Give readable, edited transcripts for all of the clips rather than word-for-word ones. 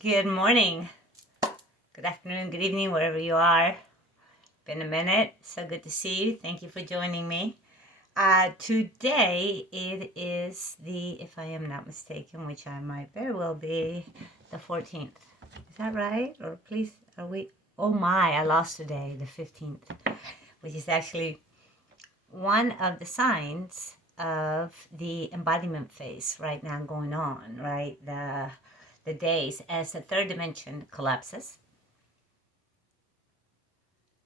Good morning, good afternoon, good evening, wherever you are. Been a minute, so good to see you. Thank you for joining me. Today it is if I am not mistaken, which I might very well be, the 14th. Is that right? Or please, are we? Oh my, I lost today, the 15th, which is actually one of the signs of the embodiment phase right now going on, right? The days as the third dimension collapses,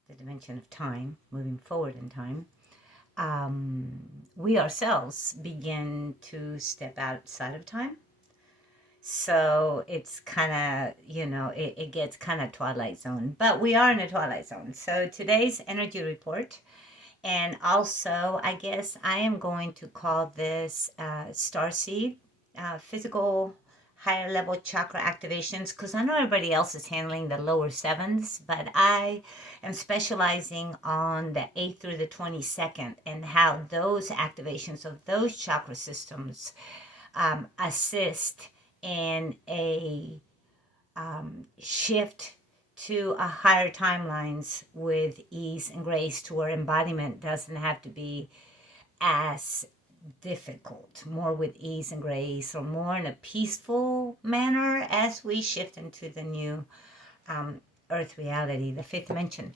the dimension of time, moving forward in time, we ourselves begin to step outside of time. So it's kind of, it gets kind of Twilight Zone, but we are in a Twilight Zone. So today's energy report, and also I guess I am going to call this Starseed, physical higher level chakra activations, because I know everybody else is handling the lower sevens, but I am specializing on the 8th through the 22nd and how those activations of those chakra systems assist in a shift to a higher timelines with ease and grace, to where embodiment doesn't have to be as difficult, more with ease and grace, or more in a peaceful manner as we shift into the new earth reality, the fifth dimension.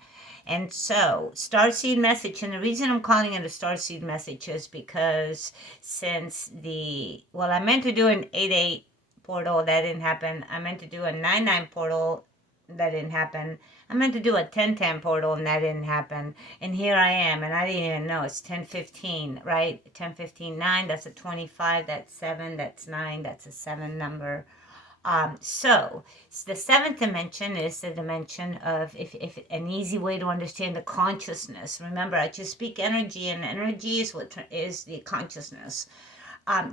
And so starseed message, and the reason I'm calling it a starseed message is because since I meant to do an 8-8 portal, that didn't happen. I meant to do a 9-9 portal, that didn't happen. I meant to do a 10-10 portal, and that didn't happen. And here I am, and I didn't even know. It's 10-15, right? 10-15, 9, that's a 25, that's 7, that's 9, that's a 7 number. So the seventh dimension is the dimension of, if an easy way to understand the consciousness. Remember, I just speak energy, and energy is what is the consciousness.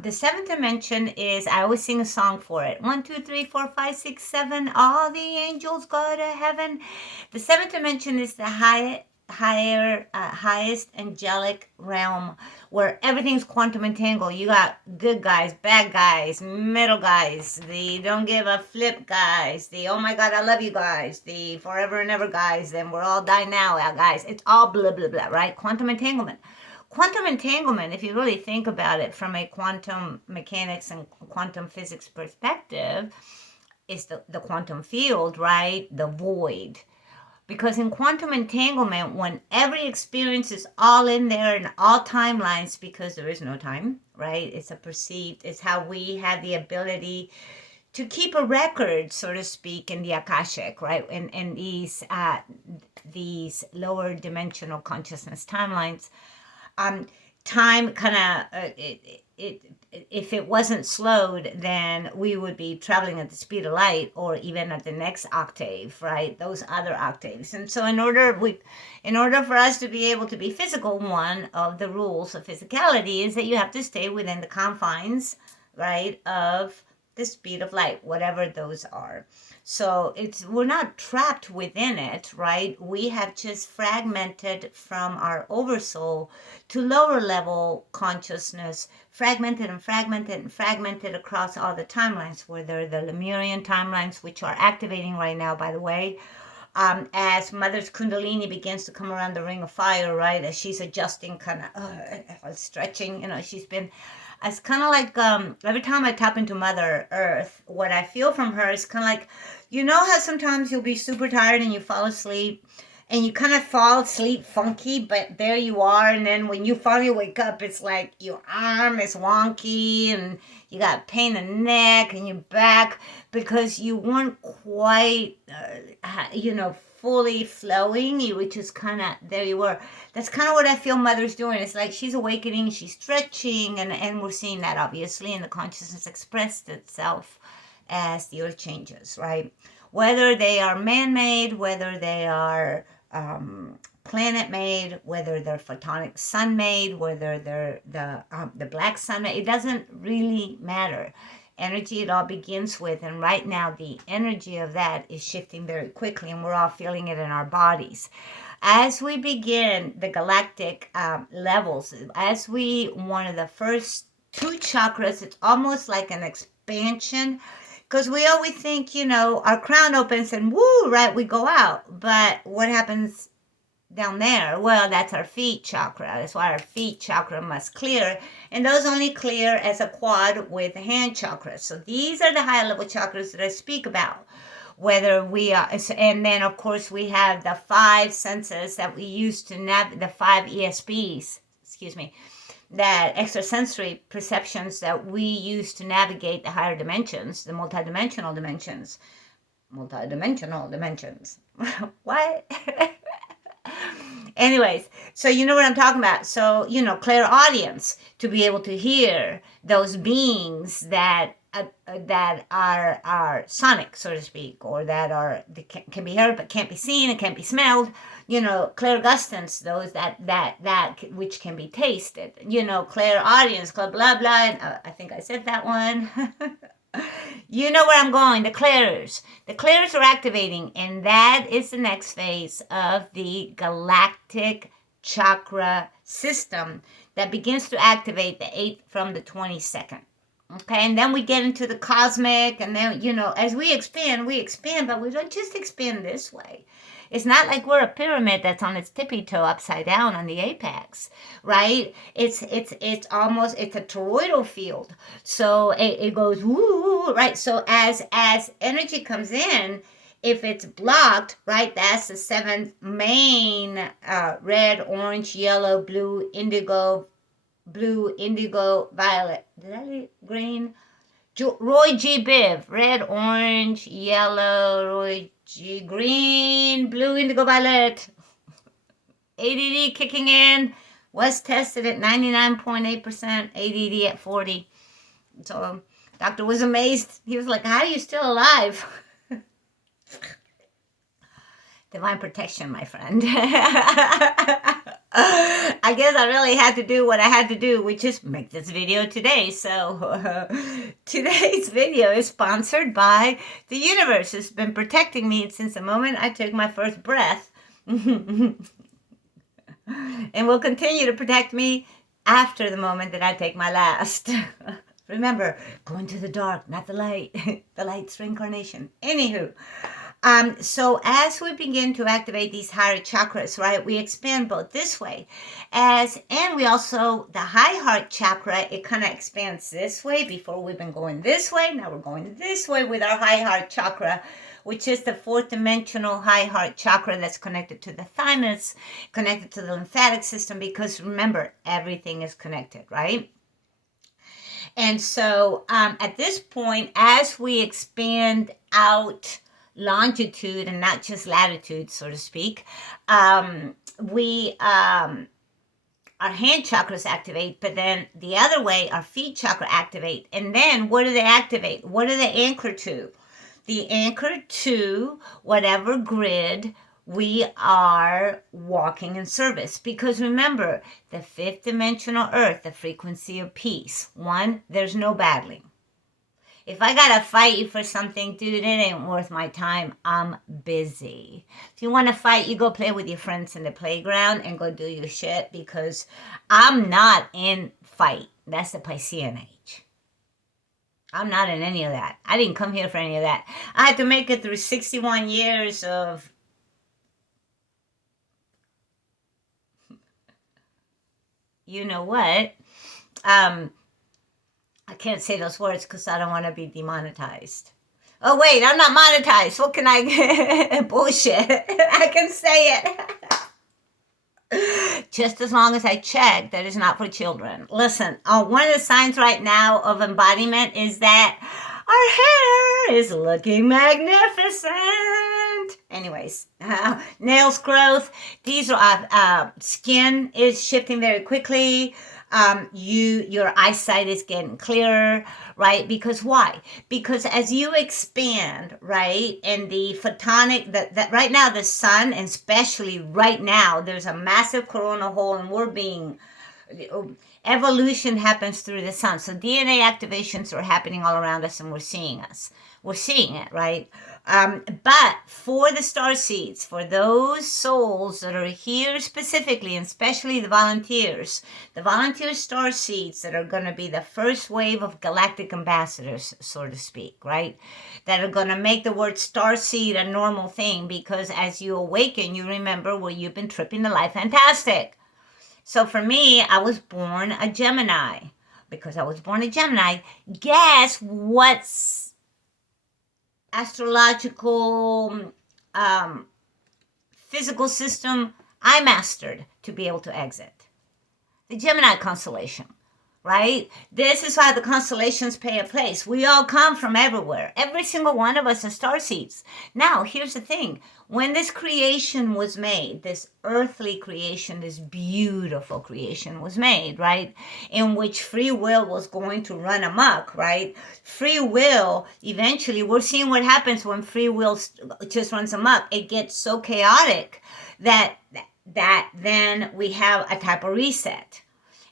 The seventh dimension is, I always sing a song for it. 1, 2, 3, 4, 5, 6, 7. All the angels go to heaven. The seventh dimension is the highest angelic realm, where everything's quantum entangled. You got good guys, bad guys, middle guys, the don't give a flip guys, the oh my god I love you guys, the forever and ever guys, then we're all die now guys. It's all blah blah blah, right? Quantum entanglement. Quantum entanglement, if you really think about it from a quantum mechanics and quantum physics perspective, is the quantum field, right? The void. Because in quantum entanglement, when every experience is all in there in all timelines, because there is no time, right? It's how we have the ability to keep a record, so to speak, in the Akashic, right? In these lower dimensional consciousness timelines. Time kind of, if it wasn't slowed, then we would be traveling at the speed of light, or even at the next octave, right? Those other octaves. And so in order for us to be able to be physical, one of the rules of physicality is that you have to stay within the confines, right, of the speed of light, whatever those are. So we're not trapped within it, right? We have just fragmented from our oversoul to lower level consciousness, fragmented and fragmented and fragmented across all the timelines, whether the Lemurian timelines, which are activating right now, by the way, as Mother's Kundalini begins to come around the ring of fire, right? As she's adjusting, kind of stretching, she's been. It's kind of like every time I tap into Mother Earth, what I feel from her is kind of like, how sometimes you'll be super tired and you fall asleep, and you kind of fall asleep funky, but there you are, and then when you finally wake up, it's like your arm is wonky, and you got pain in the neck and your back, because you weren't quite, fully flowing. You were just kind of, there you were. That's kind of what I feel Mother's doing. It's like she's awakening, she's stretching, and we're seeing that obviously, and the consciousness expressed itself as the earth changes, right? Whether they are man-made, whether they are planet-made, whether they're photonic sun-made, whether they're the black sun made, it doesn't really matter. Energy, it all begins with, and right now the energy of that is shifting very quickly, and we're all feeling it in our bodies. As we begin the galactic levels, one of the first two chakras, it's almost like an expansion Because we always think, our crown opens and woo, right, we go out. But what happens down there? Well, that's our feet chakra. That's why our feet chakra must clear. And those only clear as a quad with the hand chakra. So these are the high level chakras that I speak about. Whether we are, and then of course we have the 5 senses that we use to the 5 ESPs, that extrasensory perceptions that we use to navigate the higher dimensions, the multidimensional dimensions. What? Anyways, so you know what I'm talking about. So, clairaudience, to be able to hear those beings that are sonic, so to speak, or that can be heard but can't be seen and can't be smelled. Clairgustance, those that which can be tasted. Clairaudience, blah blah blah. I think I said that one. You know where I'm going. The clairs are activating, and that is the next phase of the galactic chakra system that begins to activate the 8th from the 22nd. Okay, and then we get into the cosmic, and then, as we expand, but we don't just expand this way. It's not like we're a pyramid that's on its tippy toe upside down on the apex, right? It's almost, it's a toroidal field. So it goes, woo, right? So as energy comes in, if it's blocked, right, that's the 7th main, red, orange, yellow, blue, indigo, violet. Did I leave green? Roy G. Biv. Red, orange, yellow, Roy G. Green, blue, indigo, violet. ADD kicking in. Was tested at 99.8%. ADD at 40. So doctor was amazed. He was like, how are you still alive? Divine protection, my friend. I guess I really had to do what I had to do, which is make this video today. So today's video is sponsored by the universe. It's been protecting me since the moment I took my first breath. And will continue to protect me after the moment that I take my last. Remember, go into the dark, not the light. The light's reincarnation. Anywho. So as we begin to activate these higher chakras, right, we expand both this way and we also, the high heart chakra, it kind of expands this way. Before we've been going this way. Now we're going this way with our high heart chakra, which is the 4th dimensional high heart chakra that's connected to the thymus, connected to the lymphatic system, because remember, everything is connected, right? And so at this point, as we expand out longitude and not just latitude, so to speak, we our hand chakras activate, but then the other way, our feet chakra activate. And then what do they activate? What do they anchor to? The anchor to whatever grid we are walking in service. Because remember, the 5th dimensional earth, the frequency of peace. 1, there's no battling. If I gotta fight you for something, dude, it ain't worth my time. I'm busy. If you want to fight, you go play with your friends in the playground and go do your shit, because I'm not in fight. That's the Piscean age. I'm not in any of that. I didn't come here for any of that. I had to make it through 61 years of you know what. I can't say those words because I don't want to be demonetized. Oh, wait, I'm not monetized. What can I get? Bullshit. I can say it. Just as long as I check that it's not for children. Listen, one of the signs right now of embodiment is that our hair is looking magnificent. Anyways, nails growth. These are skin is shifting very quickly. Your eyesight is getting clearer, right? Because why? Because as you expand, right, and the photonic, that right now the sun, and especially right now, there's a massive coronal hole, and we're being, Evolution happens through the sun. So DNA activations are happening all around us, and we're seeing us. We're seeing it, right? But for the star seeds, for those souls that are here specifically, and especially the volunteer star seeds that are going to be the first wave of galactic ambassadors, so to speak, right? That are going to make the word star seed a normal thing, because as you awaken, you remember where you've been tripping the life fantastic. So for me, I was born a Gemini. Because I was born a Gemini, guess what's astrological physical system I mastered to be able to exit? The Gemini constellation, right? This is why the constellations play a place. We all come from everywhere. Every single one of us are starseeds. Now, here's the thing. When this creation was made, this earthly creation, this beautiful creation was made, right? In which free will was going to run amok, right? Free will, eventually, we're seeing what happens when free will just runs amok. It gets so chaotic that then we have a type of reset.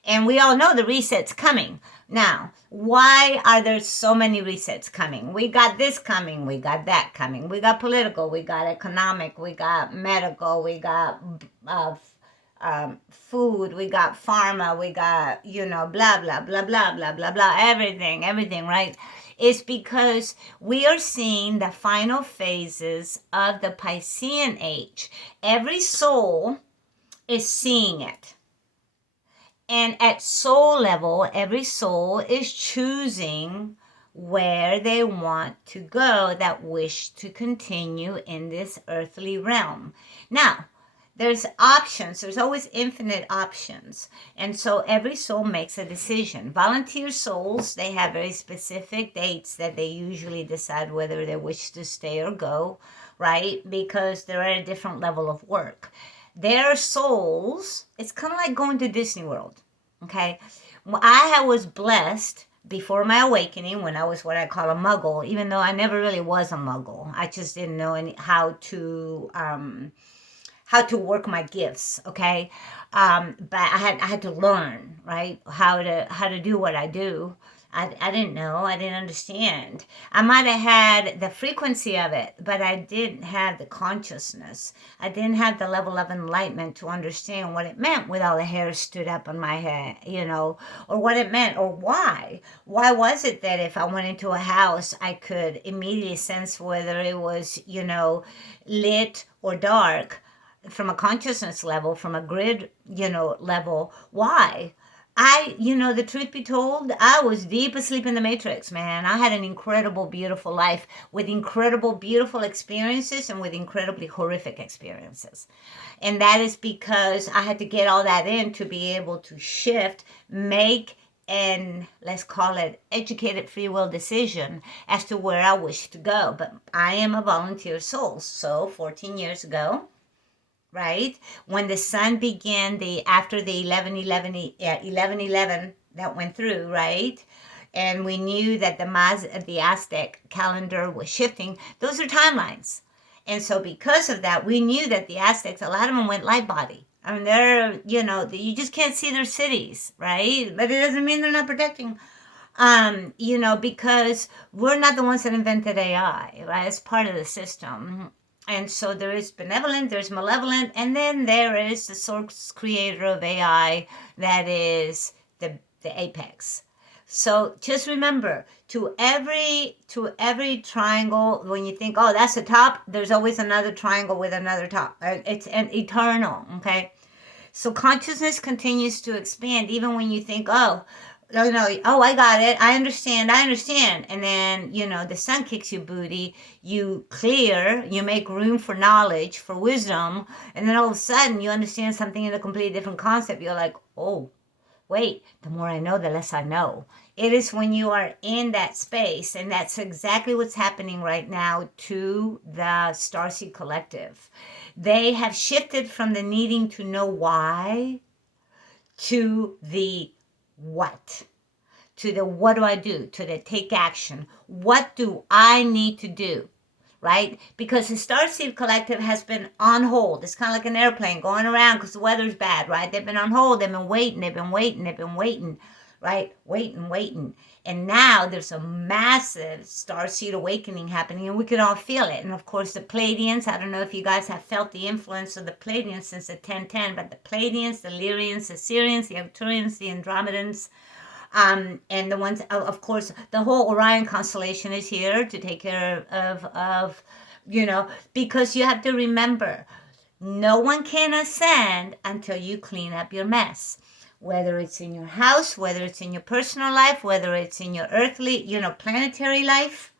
And we all know the reset's coming. Now, why are there so many resets coming? We got this coming, we got that coming. We got political, we got economic, we got medical, we got food, we got pharma, we got, blah, blah, blah, blah, blah, blah, blah, everything, right? It's because we are seeing the final phases of the Piscean age. Every soul is seeing it. And at soul level, every soul is choosing where they want to go, that wish to continue in this earthly realm. Now, there's options. There's always infinite options. And so every soul makes a decision. Volunteer souls, they have very specific dates that they usually decide whether they wish to stay or go, right? Because they're at a different level of work. Their souls, it's kind of like going to Disney World, okay? I was blessed before my awakening when I was what I call a muggle, even though I never really was a muggle. I just didn't know how to work my gifts, okay? But I had to learn, right? How to do what I do. I didn't know. I didn't understand. I might have had the frequency of it, but I didn't have the consciousness. I didn't have the level of enlightenment to understand what it meant with all the hair stood up on my head, or what it meant, or why. Why was it that if I went into a house, I could immediately sense whether it was, lit or dark from a consciousness level, from a grid, level? Why? The truth be told, I was deep asleep in the matrix, man. I had an incredible, beautiful life with incredible, beautiful experiences and with incredibly horrific experiences. And that is because I had to get all that in to be able to shift, make, and let's call it educated free will decision as to where I wish to go. But I am a volunteer soul. So 14 years ago, right? When the sun began after the 11/11 that went through, right? And we knew that the Aztec calendar was shifting. Those are timelines. And so because of that, we knew that the Aztecs, a lot of them went light body. I mean, you just can't see their cities, right? But it doesn't mean they're not protecting. Because we're not the ones that invented AI, right? It's part of the system. And so there is benevolent, there's malevolent, and then there is the source creator of AI that is the apex. So just remember, to every triangle, when you think, oh, that's the top, there's always another triangle with another top. It's an eternal, okay? So consciousness continues to expand, even when you think, oh, I got it. I understand. And then, the sun kicks you booty. You clear, you make room for knowledge, for wisdom. And then all of a sudden you understand something in a completely different concept. You're like, oh, wait, the more I know, the less I know. It is when you are in that space. And that's exactly what's happening right now to the Starseed Collective. They have shifted from the needing to know why to the what, to the what do I do, to the take action. What do I need to do, right? Because the Starseed Collective has been on hold. It's kind of like an airplane going around because the weather's bad, right? They've been on hold. They've been waiting. They've been waiting. They've been waiting, right? Waiting. And now there's a massive Starseed Awakening happening, and we can all feel it. And of course, the Pleiadians, I don't know if you guys have felt the influence of the Pleiadians since the 1010, but the Pleiadians, the Lyrians, the Sirians, the Arcturians, the Andromedans, and the ones, of course, the whole Orion constellation is here to take care of because you have to remember, no one can ascend until you clean up your mess. Whether it's in your house, whether it's in your personal life, whether it's in your earthly, planetary life,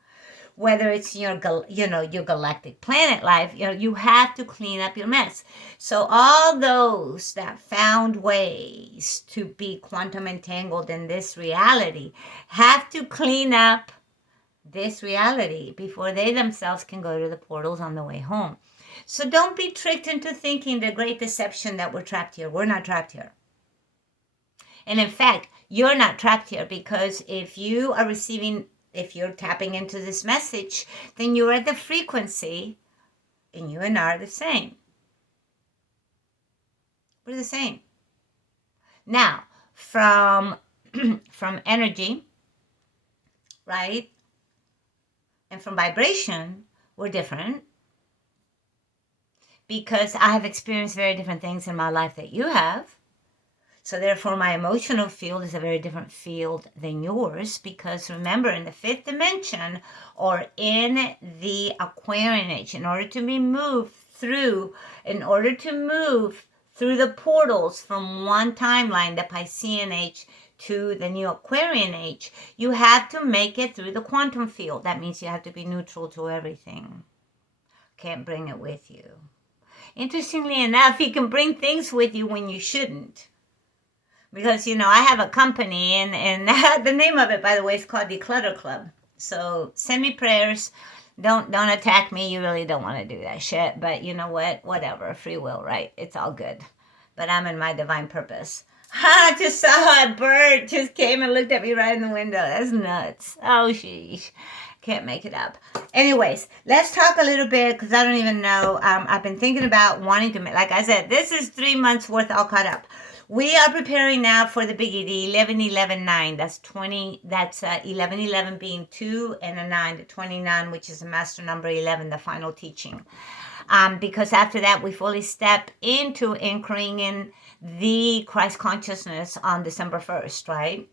whether it's your galactic planet life, you have to clean up your mess. So all those that found ways to be quantum entangled in this reality have to clean up this reality before they themselves can go to the portals on the way home. So don't be tricked into thinking the great deception that we're trapped here. We're not trapped here. And in fact, you're not trapped here, because if you're tapping into this message, then you're at the frequency, and you and I are the same. We're the same. Now, from energy, right, and from vibration, we're different, because I have experienced very different things in my life that you have. So therefore, my emotional field is a very different field than yours, because remember, in the fifth dimension, or in the Aquarian age, in order to move through the portals from one timeline, the Piscean age, to the new Aquarian age, you have to make it through the quantum field. That means you have to be neutral to everything. Can't bring it with you. Interestingly enough, you can bring things with you when you shouldn't. Because, I have a company, and the name of it, by the way, is called Declutter Club. So send me prayers. Don't attack me. You really don't want to do that shit. But you know what? Whatever. Free will, right? It's all good. But I'm in my divine purpose. I just saw a bird just came and looked at me right in the window. That's nuts. Oh, sheesh. Can't make it up. Anyways, let's talk a little bit, because I don't even know. I've been thinking about wanting to make, like I said, this is 3 months worth all caught up. We are preparing now for the biggie, the 11-11-9. That's 20. That's 11-11 being 2 and a 9, the 29, which is the master number 11, the final teaching. Because after that, we fully step into anchoring in the Christ consciousness on December 1st, right?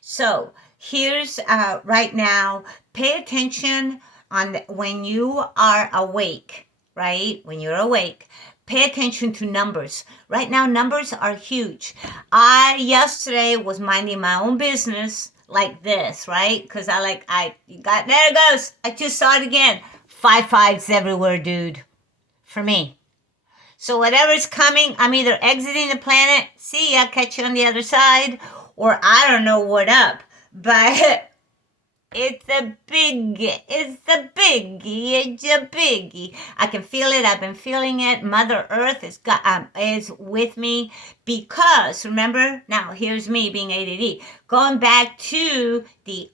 So here's right now, pay attention on when you are awake, right? When you're awake, pay attention to numbers. Right now, numbers are huge. I yesterday was minding my own business like this, right? Because there it goes. I just saw it again. 5 5s everywhere, dude. For me. So whatever's coming, I'm either exiting the planet, see ya, catch you on the other side, or I don't know what up. But it's a biggie. I can feel it. I've been feeling it. Mother Earth is with me, because remember, now here's me being ADD, going back to the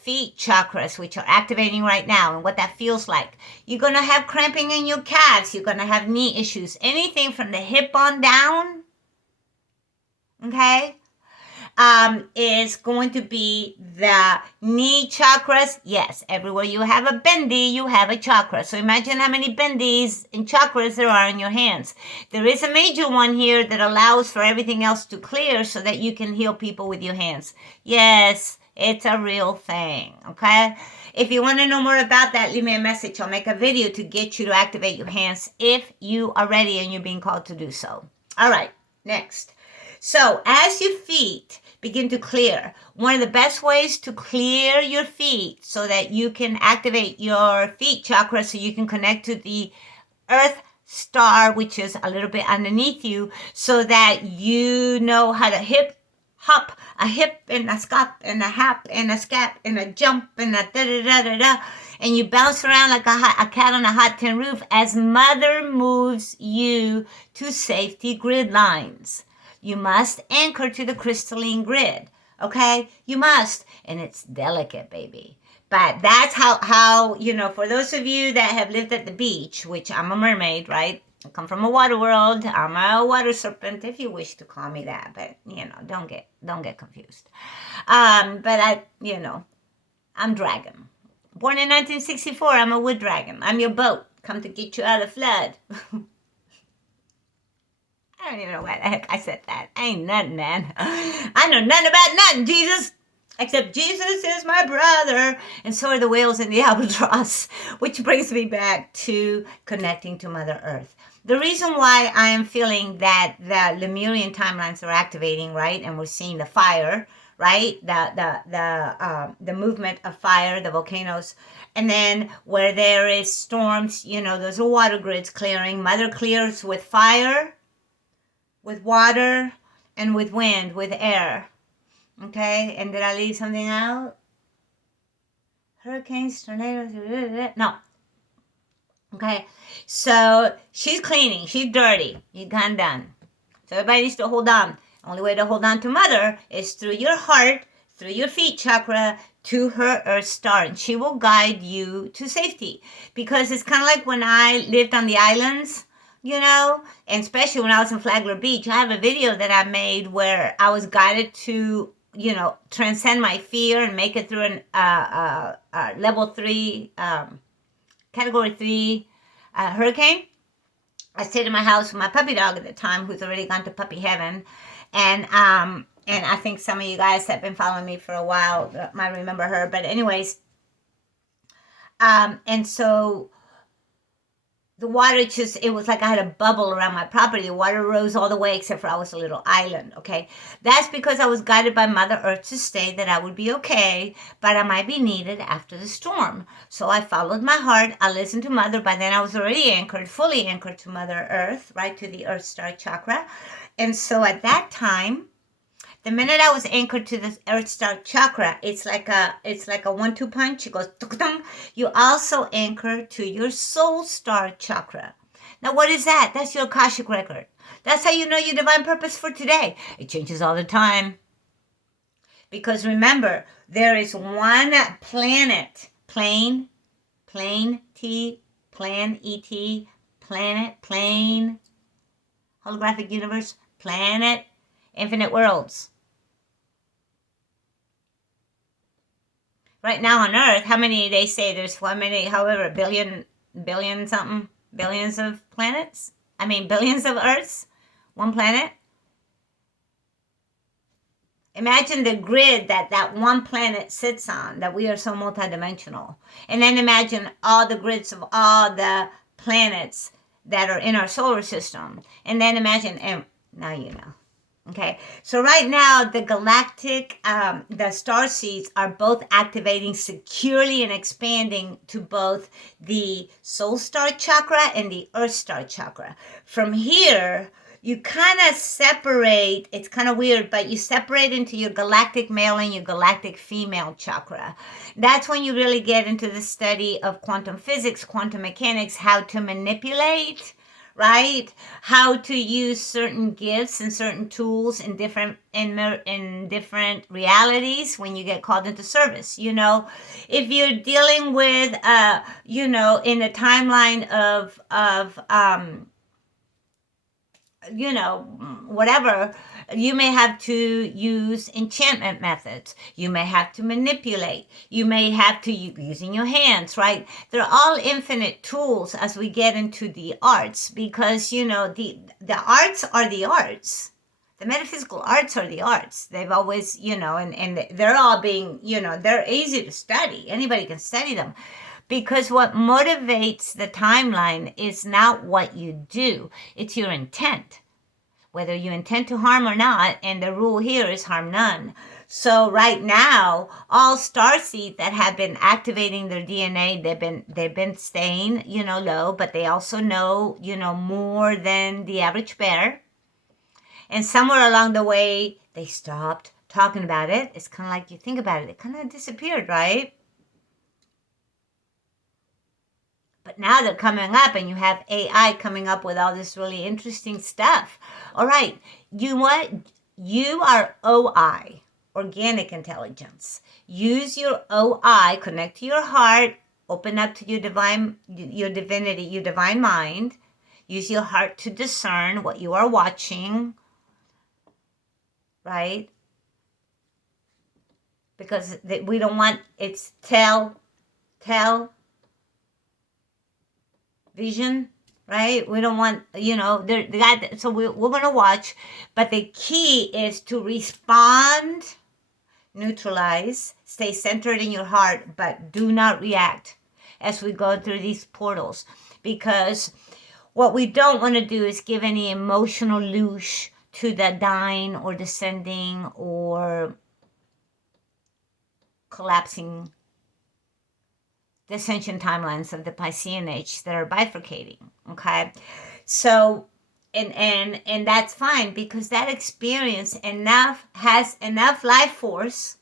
feet chakras, which are activating right now, and what that feels like. You're going to have cramping in your calves. You're going to have knee issues. Anything from the hip on down, okay, is going to be the knee chakras. Yes, everywhere you have a bendy, you have a chakra. So imagine how many bendies and chakras there are in your hands. There is a major one here that allows for everything else to clear so that you can heal people with your hands. Yes, it's a real thing, okay? If you want to know more about that, leave me a message. I'll make a video to get you to activate your hands if you are ready and you're being called to do so. All right, next. So as your feet begin to clear, one of the best ways to clear your feet so that you can activate your feet chakra, so you can connect to the earth star, which is a little bit underneath you, so that you know how to hop, a hip and a skop and a hop and a scap and a jump and a da-da-da-da-da. And you bounce around like a cat on a hot tin roof as Mother moves you to safety grid lines. You must anchor to the crystalline grid, okay? You must. And it's delicate, baby, But that's how, for those of you that have lived at the beach, which I'm a mermaid, right? I come from a water world. I'm a water serpent, if you wish to call me that. But, don't get confused. But I'm dragon. Born in 1964, I'm a wood dragon. I'm your boat. Come to get you out of the flood. I don't even know why the heck I said that. I ain't nothing, man. I know nothing about nothing, Jesus. Except Jesus is my brother. And so are the whales and the albatross. Which brings me back to connecting to Mother Earth. The reason why I am feeling that the Lemurian timelines are activating, right? And we're seeing the fire, right? The movement of fire, the volcanoes. And then where there is storms, those are water grids clearing. Mother clears with fire, with water, and with wind, with air. Okay, and did I leave something out? Hurricanes, tornadoes, no. Okay, so she's cleaning, she's dirty, you've gone done. So everybody needs to hold on. Only way to hold on to Mother is through your heart, through your feet chakra, to her Earth Star, and she will guide you to safety. Because it's kind of like when I lived on the islands, and especially when I was in Flagler Beach. I have a video that I made where I was guided to, transcend my fear and make it through an level 3, category 3 hurricane. I stayed in my house with my puppy dog at the time, who's already gone to puppy heaven. And I think some of you guys that have been following me for a while might remember her. But anyways, and so the water it was like I had a bubble around my property. The water rose all the way except for I was a little island, okay? That's because I was guided by Mother Earth to say that I would be okay, but I might be needed after the storm. So I followed my heart. I listened to Mother. By then I was already anchored, fully anchored to Mother Earth, right, to the Earth Star chakra. And so at that time, the minute I was anchored to the Earth Star chakra, it's like a 1-2 punch. It goes. You also anchor to your Soul Star chakra. Now, what is that? That's your Akashic record. That's how you know your divine purpose for today. It changes all the time. Because remember, there is one planet, plane, T, plan, E-T, planet, plane, holographic universe, planet, infinite worlds. Right now on Earth, how many they say there's however, billions of planets? Billions of Earths? One planet? Imagine the grid that one planet sits on, that we are so multidimensional. And then imagine all the grids of all the planets that are in our solar system. And then imagine, and now you know. Okay, so right now the galactic, the star seeds are both activating securely and expanding to both the Soul Star chakra and the Earth Star chakra. From here, you kind of separate, it's kind of weird, but you separate into your galactic male and your galactic female chakra. That's when you really get into the study of quantum physics, quantum mechanics, how to manipulate, right? How to use certain gifts and certain tools in different realities when you get called into service. If you're dealing with in the timeline of whatever, you may have to use enchantment methods. You may have to manipulate. You may have to using your hands, right? They're all infinite tools as we get into the arts, because the arts are the arts. The metaphysical arts are the arts. They've always, and they're all being, they're easy to study. Anybody can study them. Because what motivates the timeline is not what you do. It's your intent. Whether you intend to harm or not, and the rule here is harm none. So right now, all starseeds that have been activating their DNA, they've been staying, low, but they also know, more than the average bear. And somewhere along the way, they stopped talking about it. It's kind of like, you think about it, it kind of disappeared, right? But now they're coming up, and you have AI coming up with all this really interesting stuff. All right, what? You are OI. organic intelligence. Use your OI, connect to your heart, open up to your divinity, your divine mind. Use your heart to discern what you are watching, right? Because we don't want, it's tell, vision, right? We don't want, so we're going to watch, but the key is to respond, neutralize, stay centered in your heart, but do not react as we go through these portals, because what we don't want to do is give any emotional leash to the dying or descending or collapsing descension timelines of the Piscean age that are bifurcating. Okay, so and that's fine, because that experience has enough life force,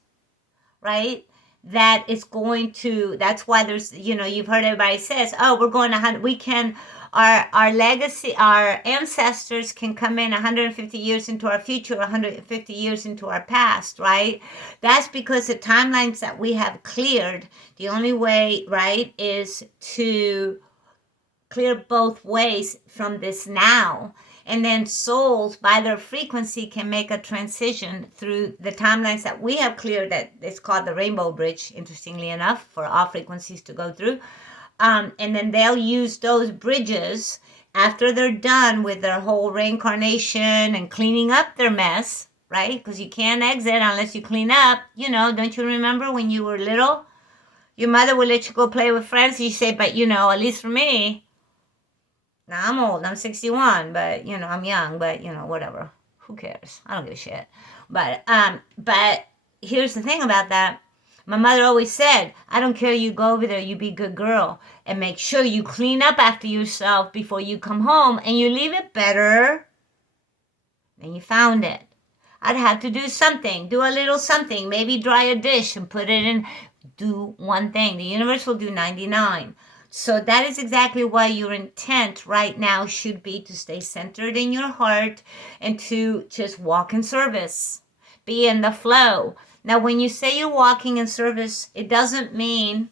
right? That is going to, that's why there's, you've heard everybody says, oh, we're going to, we can, our legacy, our ancestors can come in 150 years into our future, 150 years into our past, right? That's because the timelines that we have cleared, the only way, right, is to clear both ways from this now. And then souls, by their frequency, can make a transition through the timelines that we have cleared, that it's called the Rainbow Bridge, interestingly enough, for all frequencies to go through. And then they'll use those bridges after they're done with their whole reincarnation and cleaning up their mess, right? Because you can't exit unless you clean up. Don't you remember when you were little? Your mother would let you go play with friends. You say, but at least for me, now I'm old, I'm 61, but I'm young, but whatever. Who cares? I don't give a shit. But here's the thing about that. My mother always said, I don't care, you go over there, you be a good girl, and make sure you clean up after yourself before you come home, and you leave it better than you found it. I'd have to do something, do a little something, maybe dry a dish and put it in, do one thing. The universe will do 99. So that is exactly why your intent right now should be to stay centered in your heart and to just walk in service. Be in the flow. Now, when you say you're walking in service, it doesn't mean,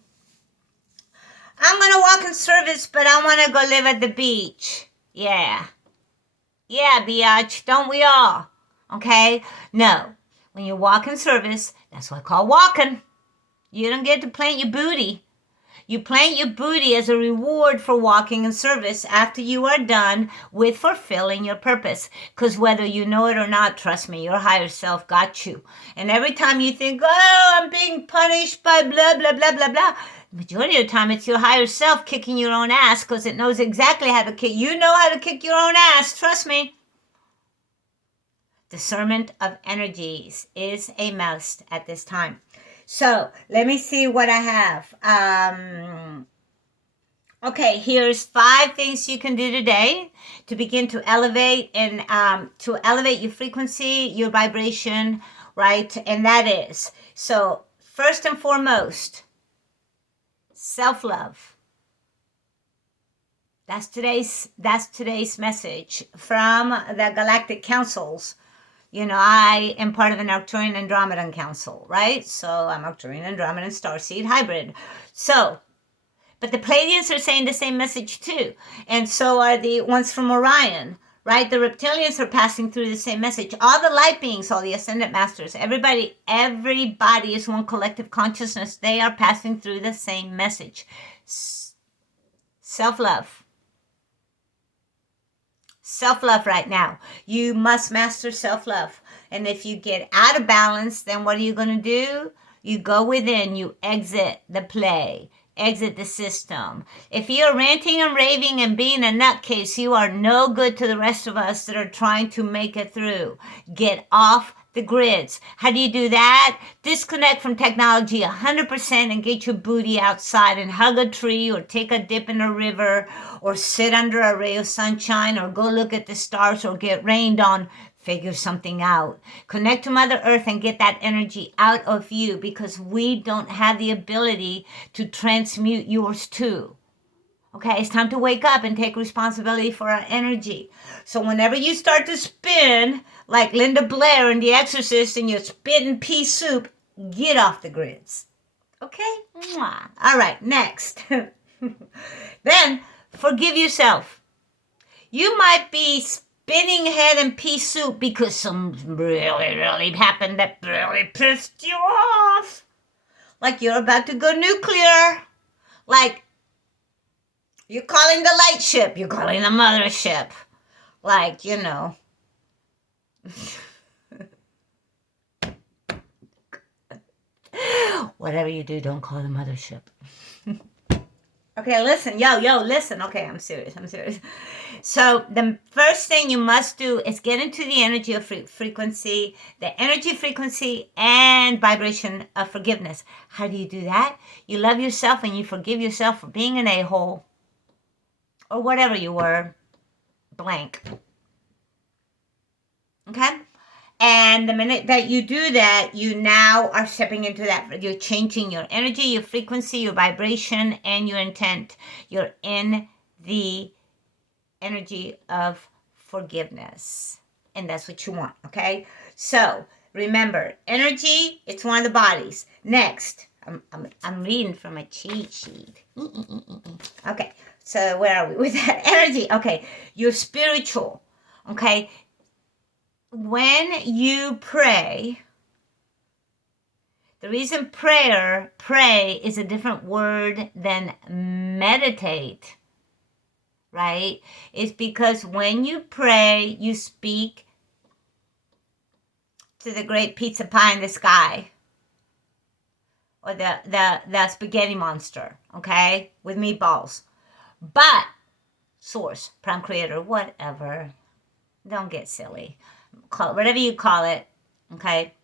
I'm going to walk in service, but I want to go live at the beach. Yeah. Yeah, biatch. Don't we all? Okay? No. When you walk in service, that's what I call walking. You don't get to plant your booty. You plant your booty as a reward for walking in service after you are done with fulfilling your purpose. Because whether you know it or not, trust me, your higher self got you. And every time you think, oh, I'm being punished by blah, blah, blah, blah, blah, majority of the time it's your higher self kicking your own ass, because it knows exactly how to kick. You know how to kick your own ass, trust me. Discernment of energies is a must at this time. So let me see what I have. Okay, here's 5 things you can do today to begin to elevate and to elevate your frequency, your vibration, right? And that is, so first and foremost, self-love. That's today's message from the galactic councils. I am part of an Arcturian Andromedan Council, right? So I'm Arcturian Andromedan Starseed hybrid. So, but the Pleiadians are saying the same message too. And so are the ones from Orion, right? The reptilians are passing through the same message. All the light beings, all the ascendant masters, everybody is one collective consciousness. They are passing through the same message. Self-love. Self-love right now. You must master self-love. And if you get out of balance, then what are you going to do? You go within, you exit the play, exit the system. If you're ranting and raving and being a nutcase, you are no good to the rest of us that are trying to make it through. Get off the grids. How do you do that? Disconnect from technology 100% and get your booty outside and hug a tree or take a dip in a river or sit under a ray of sunshine or go look at the stars or get rained on. Figure something out. Connect to Mother Earth and get that energy out of you, because we don't have the ability to transmute yours too. Okay, it's time to wake up and take responsibility for our energy. So whenever you start to spin like Linda Blair in The Exorcist and you're spitting pea soup, get off the grids. Okay? Mwah. All right, next. Then forgive yourself. You might be spinning head in pea soup because something really happened that really pissed you off. Like you're about to go nuclear. Like you're calling the light ship. You're calling the mothership. Like, you know. Whatever you do, don't call the mothership. Okay, listen. Yo, listen. Okay, I'm serious. So the first thing you must do is get into the energy of frequency, the energy, frequency, and vibration of forgiveness. How do you do that? You love yourself and you forgive yourself for being an a-hole or whatever you were, blank. Okay? And the minute that you do that, you now are stepping into that. You're changing your energy, your frequency, your vibration, and your intent. You're in the energy of forgiveness. And that's what you want, okay? So remember, energy, it's one of the bodies. Next, I'm reading from a cheat sheet. Okay, so where are we with that energy? Okay, you're spiritual, okay? When you pray, the reason pray is a different word than meditate, right? Is because when you pray, you speak to the great pizza pie in the sky or the spaghetti monster, okay, with meatballs. But source, prime creator, whatever. Don't get silly. Call it whatever you call it, okay?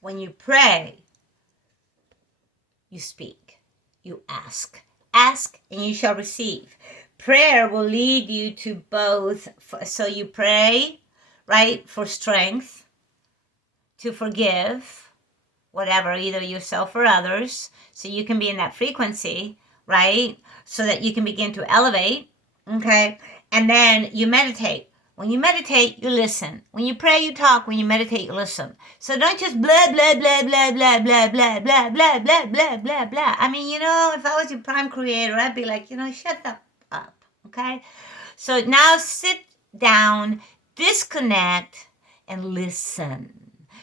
When you pray, you speak, you ask. Ask and you shall receive. Prayer will lead you to both. So you pray, right, for strength, to forgive, whatever, either yourself or others, so you can be in that frequency, right, so that you can begin to elevate, okay? And then you meditate. When you meditate, you listen. When you pray, you talk. When you meditate, you listen. So don't just blah, blah, blah, blah, blah, blah, blah, blah, blah, blah, blah, blah, blah. I mean, if I was your prime creator, I'd be like, shut the up, okay? So now sit down, disconnect, and listen.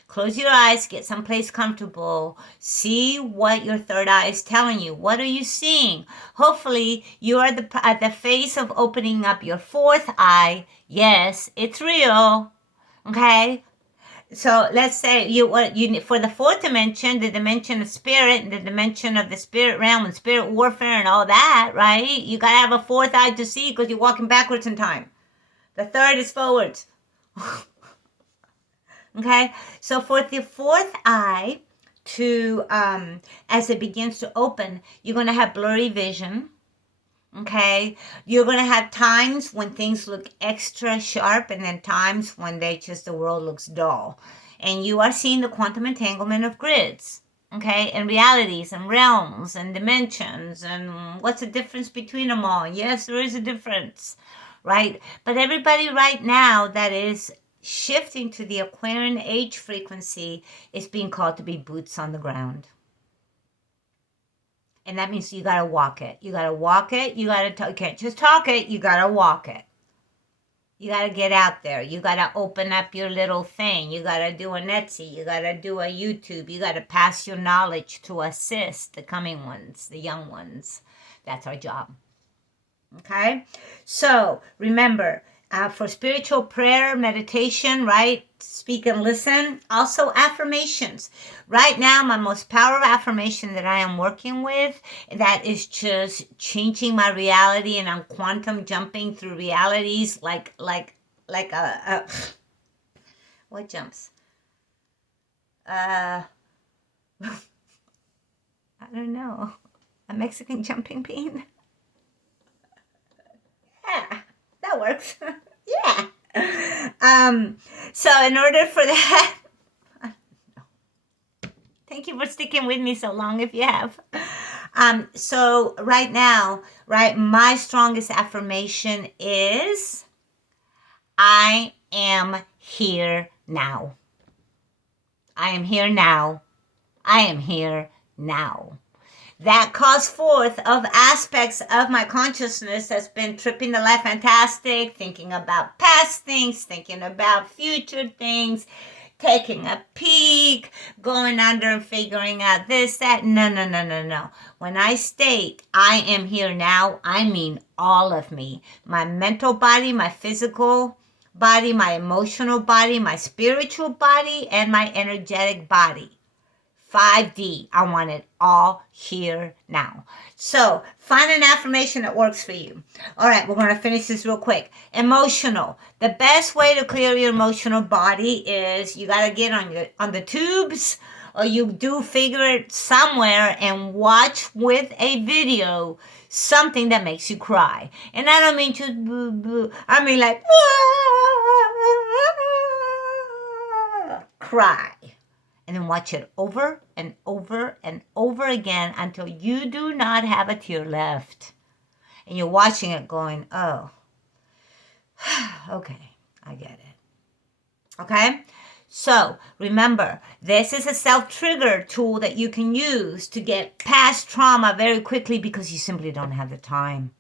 Close your eyes, get someplace comfortable. See what your third eye is telling you. What are you seeing? Hopefully, you are at the phase of opening up your fourth eye. Yes, it's real. Okay? So let's say you for the fourth dimension, the dimension of spirit, and the dimension of the spirit realm and spirit warfare and all that, right? You got to have a fourth eye to see because you're walking backwards in time. The third is forwards. Okay, so for the fourth eye to, as it begins to open, you're going to have blurry vision. Okay, you're going to have times when things look extra sharp and then times when the world looks dull. And you are seeing the quantum entanglement of grids. Okay, and realities and realms and dimensions and what's the difference between them all? Yes, there is a difference, right? But everybody right now that is shifting to the Aquarian age frequency is being called to be boots on the ground. And that means you got to walk it. You got to walk it. You can't just talk it. You got to walk it. You got to get out there. You got to open up your little thing. You got to do an Etsy. You got to do a YouTube. You got to pass your knowledge to assist the coming ones, the young ones. That's our job. Okay? So remember, for spiritual prayer, meditation, right? Speak and listen. Also affirmations. Right now, my most powerful affirmation that I am working with, that is just changing my reality, and I'm quantum jumping through realities like a what jumps? I don't know. A Mexican jumping bean? Yeah. That works. Yeah. So in order for that, thank you for sticking with me so long if you have. So right now, right, my strongest affirmation is I am here now. I am here now. I am here now. That calls forth of aspects of my consciousness that's been tripping the life fantastic, thinking about past things, thinking about future things, taking a peek, going under and figuring out this, that. No, no, no, no, no. When I state I am here now, I mean all of me. My mental body, my physical body, my emotional body, my spiritual body, and my energetic body. 5D. I want it all here now. So find an affirmation that works for you. All right, we're going to finish this real quick. Emotional. The best way to clear your emotional body is you got to get on the tubes, or you do figure it somewhere and watch with a video something that makes you cry. And I don't mean just boo boo. I mean like cry. And then watch it over and over and over again until you do not have a tear left. And you're watching it going, oh, okay, I get it. Okay? So remember, this is a self-trigger tool that you can use to get past trauma very quickly because you simply don't have the time.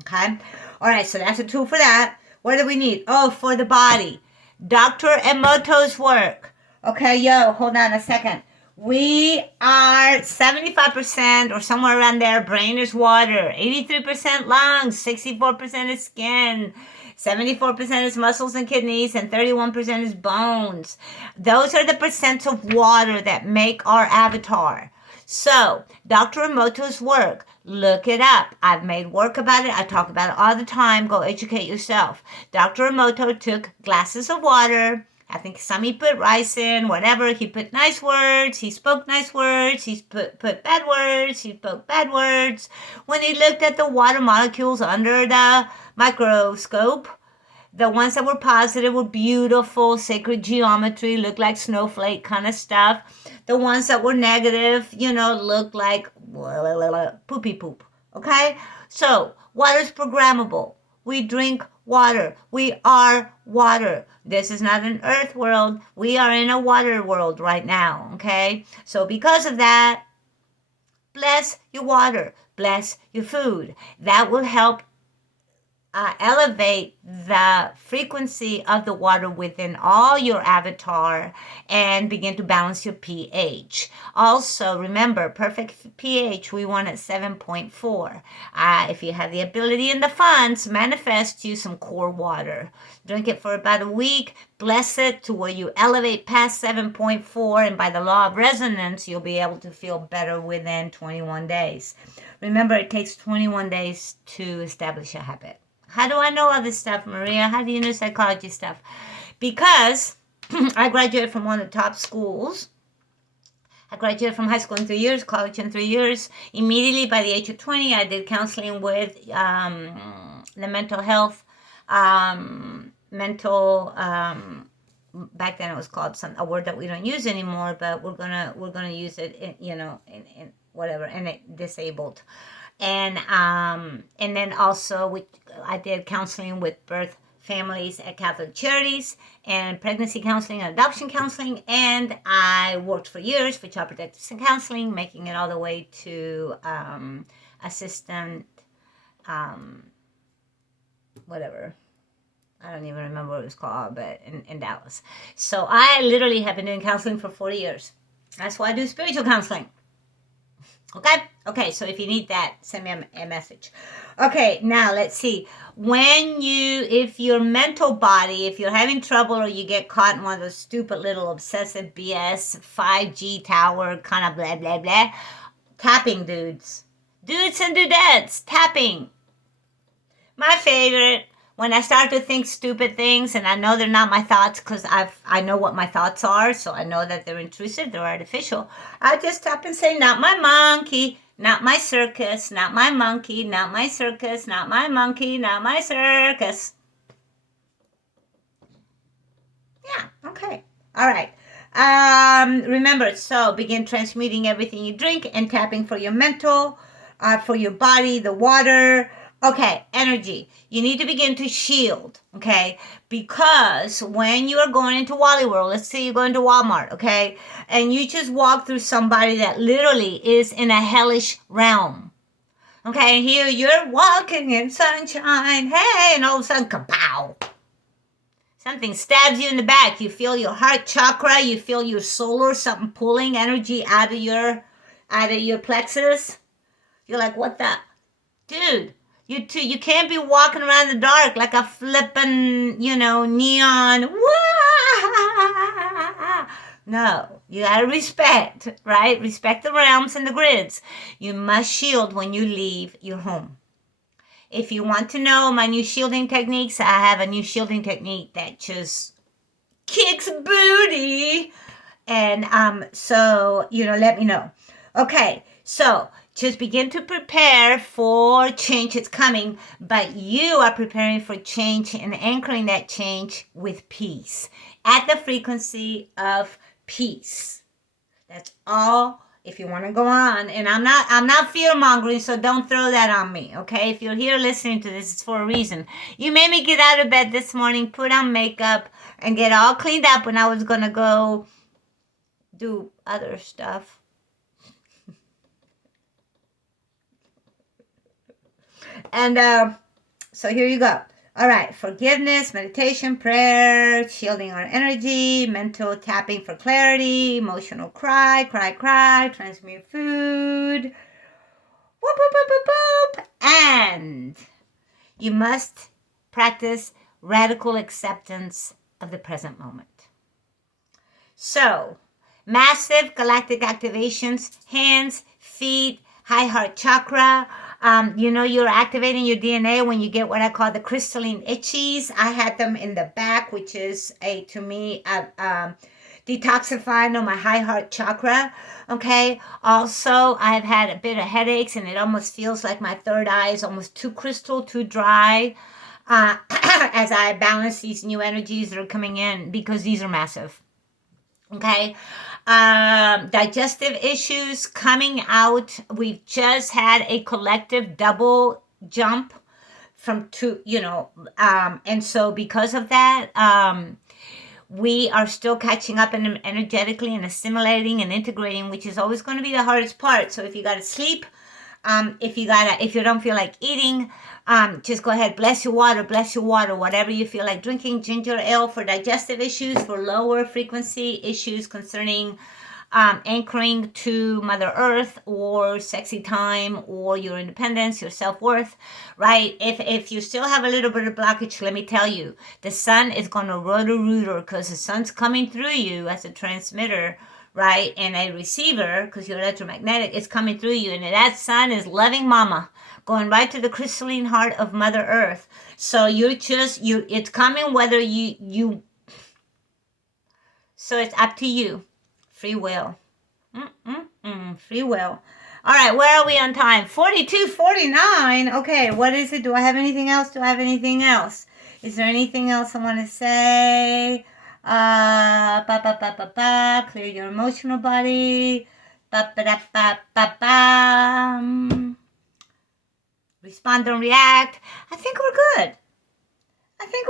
Okay? All right, so that's a tool for that. What do we need? Oh, for the body. Dr. Emoto's work. Okay, hold on a second. We are 75% or somewhere around there. Brain is water. 83% lungs. 64% is skin. 74% is muscles and kidneys. And 31% is bones. Those are the percents of water that make our avatar. So, Dr. Emoto's work, look it up. I've made work about it. I talk about it all the time. Go educate yourself. Dr. Emoto took glasses of water. I think some he put rice in, whatever. He put nice words. He spoke nice words. He put bad words. He spoke bad words. When he looked at the water molecules under the microscope, the ones that were positive were beautiful, sacred geometry, looked like snowflake kind of stuff. The ones that were negative, looked like poopy poop. Okay? So, water's programmable. We drink water. We are water. This is not an earth world. We are in a water world right now, okay? So because of that, bless your water. Bless your food. That will help elevate the frequency of the water within all your avatar and begin to balance your pH. Also, remember, perfect pH, we want at 7.4. If you have the ability and the funds, manifest you some core water. Drink it for about a week. Bless it to where you elevate past 7.4, and by the law of resonance, you'll be able to feel better within 21 days. Remember, it takes 21 days to establish a habit. How do I know all this stuff, Maria? How do you know psychology stuff? Because I graduated from one of the top schools. I graduated from high school in 3 years, college in 3 years. Immediately by the age of 20, I did counseling with the mental health, back then it was called a word that we don't use anymore, but we're gonna use it in whatever, and it disabled. And then also I did counseling with birth families at Catholic Charities, and pregnancy counseling and adoption counseling, and I worked for years for child protective counseling, making it all the way to assistant, whatever. I don't even remember what it was called, but in Dallas. So I literally have been doing counseling for 40 years. That's why I do spiritual counseling. Okay, so if you need that, send me a message. Okay, now let's see. If your mental body, if you're having trouble or you get caught in one of those stupid little obsessive BS 5G tower kind of blah, blah, blah, tapping dudes. Dudes and dudettes, tapping. My favorite. When I start to think stupid things, and I know they're not my thoughts because I know what my thoughts are, so I know that they're intrusive, they're artificial, I just stop and say, not my monkey, not my circus, not my monkey, not my circus, not my monkey, not my circus. Yeah, okay. All right. Remember, so begin transmuting everything you drink and tapping for your mental for your body, the water. Okay, energy. You need to begin to shield, okay? Because when you are going into Wally World, let's say you're going to Walmart, okay? And you just walk through somebody that literally is in a hellish realm. Okay, here you're walking in sunshine, hey, and all of a sudden, kapow. Something stabs you in the back. You feel your heart chakra, you feel your solar, something pulling energy out of your plexus. You're like, what the? Dude, you can't be walking around the dark like a flippin', neon. No, you gotta respect, right? Respect the realms and the grids. You must shield when you leave your home. If you want to know my new shielding techniques, I have a new shielding technique that just kicks booty. And so, let me know. Okay, so just begin to prepare for change. It's coming, but you are preparing for change and anchoring that change with peace at the frequency of peace. That's all. If you want to go on, and I'm not fear mongering, so don't throw that on me, okay? If you're here listening to this, it's for a reason. You made me get out of bed this morning, put on makeup, and get all cleaned up when I was gonna go do other stuff. And so here you go. All right, forgiveness, meditation, prayer, shielding our energy, mental tapping for clarity, emotional cry, transmute food. Whoop, whoop, whoop, whoop, whoop. And you must practice radical acceptance of the present moment. So, massive galactic activations, hands, feet, high heart chakra. You're activating your DNA when you get what I call the crystalline itchies. I had them in the back, which is detoxifying on my high heart chakra. Okay. Also, I've had a bit of headaches, and it almost feels like my third eye is almost too crystal, too dry. As I balance these new energies that are coming in, because these are massive. Okay. Digestive issues coming out. We've just had a collective double jump from two, and so because of that, we are still catching up and energetically and assimilating and integrating, which is always going to be the hardest part. So if you got to sleep, if you don't feel like eating, just go ahead, bless your water, whatever you feel like drinking. Ginger ale for digestive issues, for lower frequency issues concerning anchoring to Mother Earth, or sexy time, or your independence, your self-worth, right? If you still have a little bit of blockage, let me tell you, the sun is going to rotor because the sun's coming through you as a transmitter, right? And a receiver, because you're electromagnetic, is coming through you. And that sun is loving mama, going right to the crystalline heart of Mother Earth. So it's coming whether you. So it's up to you. Free will. Free will. All right, where are we on time? 42:49. Okay, what is it? Do I have anything else? Is there anything else I want to say? Clear your emotional body. Respond, don't react. I think we're good. I think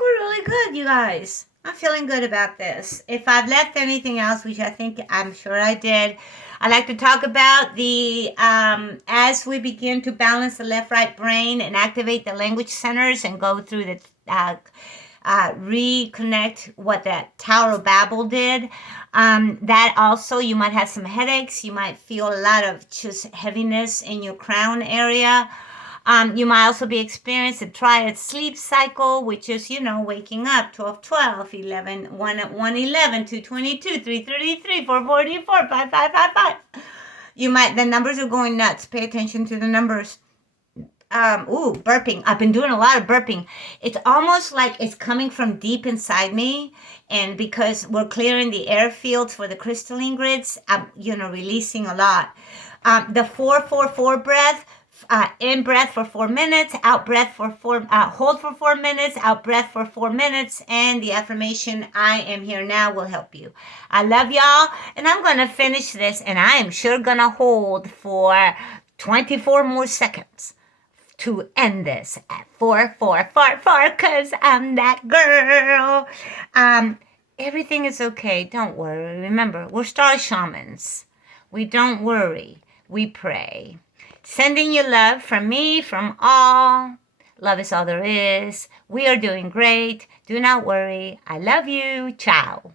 we're really good, you guys. I'm feeling good about this. If I've left anything else, which I'm sure I did, I'd like to talk about the, as we begin to balance the left-right brain and activate the language centers and go through the, reconnect what that Tower of Babel did. That also, you might have some headaches. You might feel a lot of just heaviness in your crown area. You might also be experiencing a triad sleep cycle, which is, waking up 12:12, 11, 1:11, 2:22, 3:33, 4:44, 5:5. The numbers are going nuts. Pay attention to the numbers. Burping. I've been doing a lot of burping. It's almost like it's coming from deep inside me. And because we're clearing the airfields for the crystalline grids, I'm, releasing a lot. The 4-4-4 breath In breath for 4 minutes, out breath for hold for 4 minutes, out breath for 4 minutes, and the affirmation "I am here now" will help you. I love y'all, and I'm gonna finish this, and I am sure gonna hold for 24 more seconds to end this at 4 because I'm that girl. Everything is okay. Don't worry. Remember, we're star shamans. We don't worry. We pray. Sending you love from me, from all. Love is all there is. We are doing great. Do not worry. I love you. Ciao.